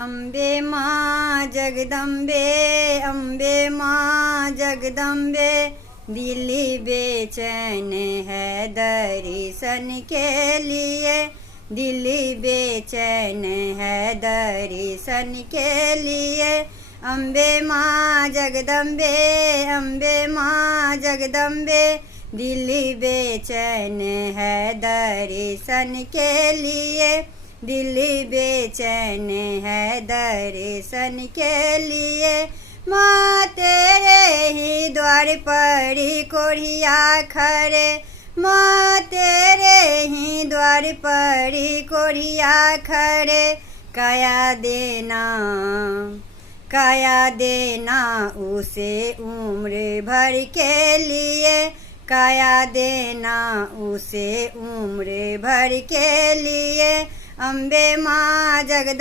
अम्बे माँ जगदम्बे, अम्बे माँ जगदम्बे, दिल्ली बेचैन है दर्शन के लिए, दिल्ली बेचैन है दर्शन के लिए। अम्बे माँ जगदम्बे, अम्बे माँ जगदम्बे, दिल्ली बेचैन है दर्शन के लिए, दिल्ली बेचैन है दर्शन के लिए। माँ तेरे ही द्वार पर कोढ़िया खड़े, माँ तेरे ही द्वार पर कोढ़िया खड़े, काया देना, काया देना उसे उम्र भर के लिए, काया देना उसे उम्र भर के लिए। अम्बे माँ जगदम्बे